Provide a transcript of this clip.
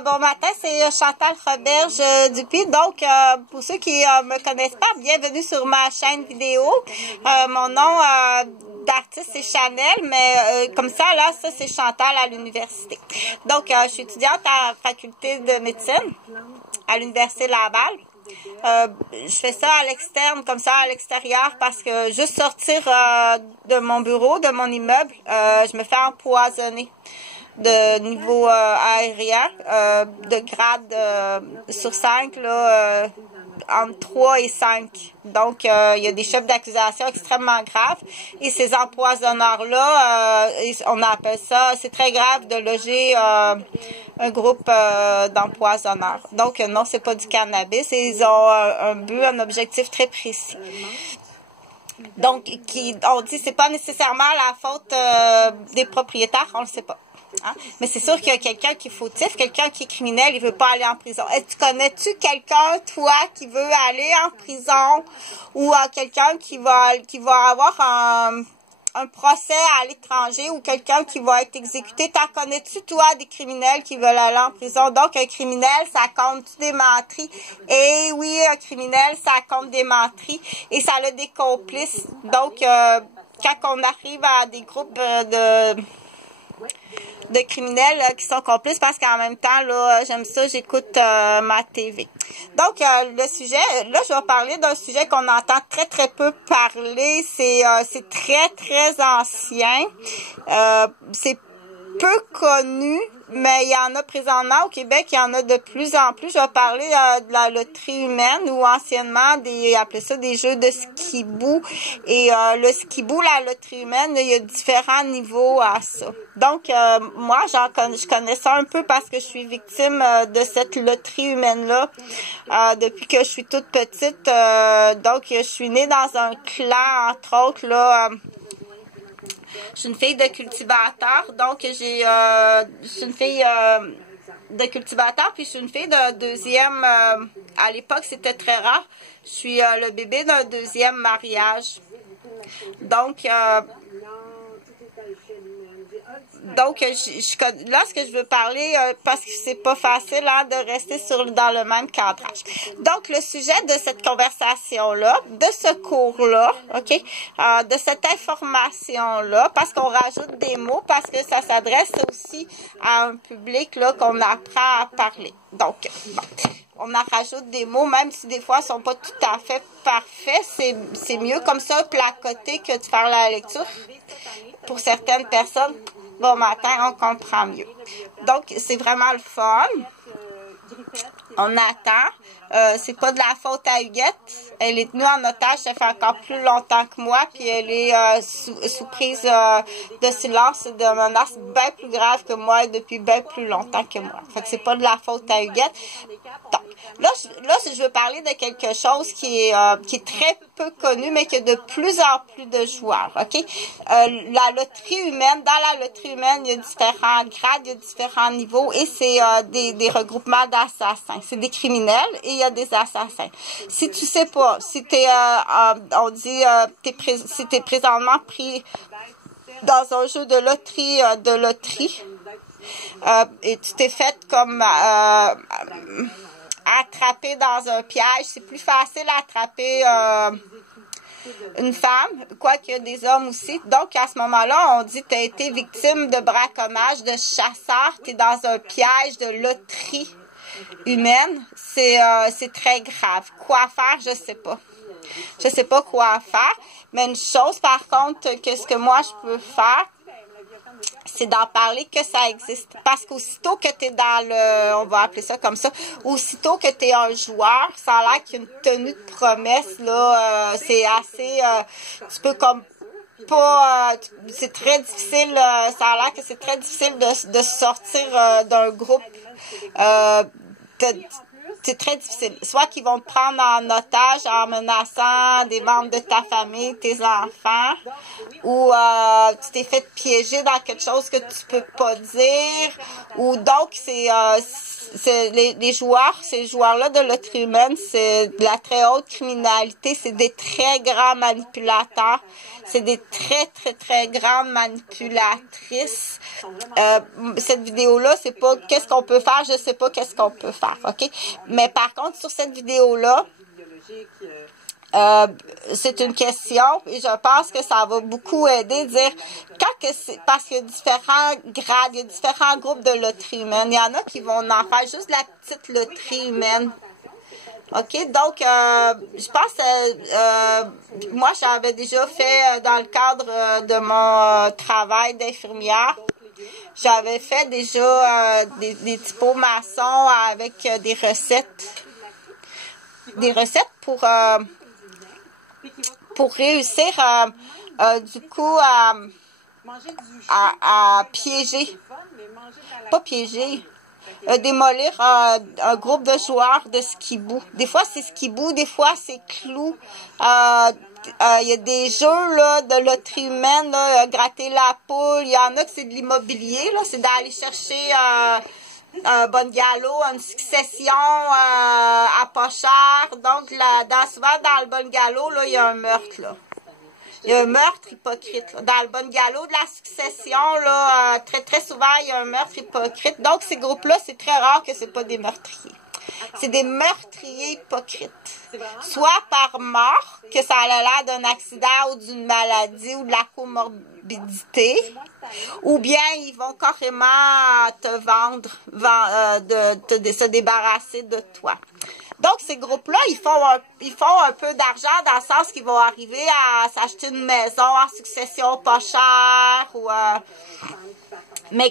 bon matin, c'est Chantal Roberge Dupuis. Donc, pour ceux qui me connaissent pas, bienvenue sur ma chaîne vidéo. Mon nom d'artiste, c'est Chanel, mais comme ça, là, ça, c'est Chantal à l'université. Donc, je suis étudiante à la faculté de médecine à l'université Laval. Je fais ça à l'externe, comme ça, à l'extérieur, parce que juste sortir de mon bureau, de mon immeuble, je me fais empoisonner de niveau aérien, de grade sur 5, là, entre 3 et 5. Donc, il y a des chefs d'accusation extrêmement graves. Et ces empoisonneurs-là, on appelle ça, c'est très grave de loger un groupe d'empoisonneurs. Donc, non, c'est pas du cannabis. Et ils ont un but, un objectif très précis. Donc, on dit c'est pas nécessairement la faute des propriétaires, on le sait pas. Hein? Mais c'est sûr qu'il y a quelqu'un qui est fautif, quelqu'un qui est criminel, il veut pas aller en prison. Connais-tu quelqu'un, toi, qui veut aller en prison ou quelqu'un qui va avoir un procès à l'étranger ou quelqu'un qui va être exécuté? T'en connais-tu, toi, des criminels qui veulent aller en prison? Donc, un criminel, ça compte des menteries. Et oui, un criminel, ça compte des menteries. Et ça a des complices. Donc, quand on arrive à des groupes de criminels qui sont complices, parce qu'en même temps, là, j'aime ça, j'écoute ma TV. Donc, le sujet, là, je vais parler d'un sujet qu'on entend très, très peu parler. C'est très, très ancien. C'est peu connu, mais il y en a présentement au Québec, il y en a de plus en plus. Je vais parler de la loterie humaine ou anciennement, ils appelaient ça des jeux de skibou. Et le skibou, la loterie humaine, il y a différents niveaux à ça. Donc, moi, je connais ça un peu parce que je suis victime de cette loterie humaine-là depuis que je suis toute petite. Donc, je suis née dans un clan, entre autres, là. Je suis une fille de cultivateur, donc je suis une fille de cultivateur, puis je suis une fille d'un deuxième, à l'époque c'était très rare, je suis le bébé d'un deuxième mariage. Donc, là, ce que je veux parler, parce que c'est pas facile hein, de rester dans le même cadrage. Donc, le sujet de cette conversation-là, de ce cours-là, OK, de cette information-là, parce qu'on rajoute des mots, parce que ça s'adresse aussi à un public là qu'on apprend à parler. Donc, bon, on en rajoute des mots, même si des fois, ils sont pas tout à fait parfaits. C'est mieux comme ça, placoter, que de faire la lecture. Pour certaines personnes, bon matin, on comprend mieux. Donc, c'est vraiment le fun. On attend. C'est pas de la faute à Huguette. Elle est tenue en otage, ça fait encore plus longtemps que moi, puis elle est sous prise de silence et de menaces bien plus graves que moi et depuis bien plus longtemps que moi. Fait que c'est pas de la faute à Huguette. Donc, là, je veux parler de quelque chose qui est très peu connu, mais qui a de plus en plus de joueurs, OK? La loterie humaine, dans la loterie humaine, il y a différents grades, il y a différents niveaux, et c'est des regroupements d'assassins. C'est des criminels, et il y a des assassins. Si tu sais pas, si t'es, on dit, si t'es présentement pris dans un jeu de loterie, et tu t'es fait comme attraper dans un piège, c'est plus facile à attraper une femme, quoique des hommes aussi. Donc, à ce moment-là, on dit que tu as été victime de braconnage, de chasseur, tu es dans un piège de loterie humaine. C'est très grave. Quoi faire, je sais pas. Je sais pas quoi faire. Mais une chose, par contre, que ce que moi, je peux faire, c'est d'en parler que ça existe. Parce qu'aussitôt que tu es dans le, on va appeler ça comme ça, aussitôt que tu es un joueur, ça a l'air qu'il y a une tenue de promesse, là, c'est assez, tu peux comme pas, c'est très difficile, ça a l'air que c'est très difficile de sortir d'un groupe, c'est très difficile. Soit qu'ils vont te prendre en otage en menaçant des membres de ta famille, tes enfants, ou tu t'es fait piéger dans quelque chose que tu peux pas dire, ou donc les joueurs, ces joueurs-là de loterie humaine, c'est de la très haute criminalité, c'est des très grands manipulateurs, c'est des très, très, très grandes manipulatrices. Cette vidéo-là, c'est pas qu'est-ce qu'on peut faire, je sais pas qu'est-ce qu'on peut faire, OK? Mais par contre, sur cette vidéo-là, c'est une question et je pense que ça va beaucoup aider dire parce qu'il y a différents grades, il y a différents groupes de loterie humaine. Il y en a qui vont en faire juste la petite loterie humaine. OK? Donc, je pense moi, j'avais déjà fait dans le cadre de mon travail d'infirmière. J'avais fait déjà des typos maçons avec des recettes. Des recettes pour réussir du coup à piéger, pas piéger, démolir un groupe de joueurs de skibou. Des fois c'est skibou, des fois c'est clou. Il y a des jeux là, de loterie humaine, là, gratter la poule. Il y en a que c'est de l'immobilier, là, c'est d'aller chercher un bon galop, une succession à pas cher. Donc, souvent, dans le bon galop, là, il y a un meurtre, là. Il y a un meurtre hypocrite, là. Dans le bon galop de la succession, là, très, très souvent, il y a un meurtre hypocrite. Donc, ces groupes-là, c'est très rare que c'est pas des meurtriers. C'est des meurtriers hypocrites. Soit par mort, que ça a l'air d'un accident ou d'une maladie ou de la comorbidité, ou bien ils vont carrément te vendre, de se débarrasser de toi. Donc, ces groupes-là, ils font un peu d'argent dans le sens qu'ils vont arriver à s'acheter une maison en succession pas chère, ou mais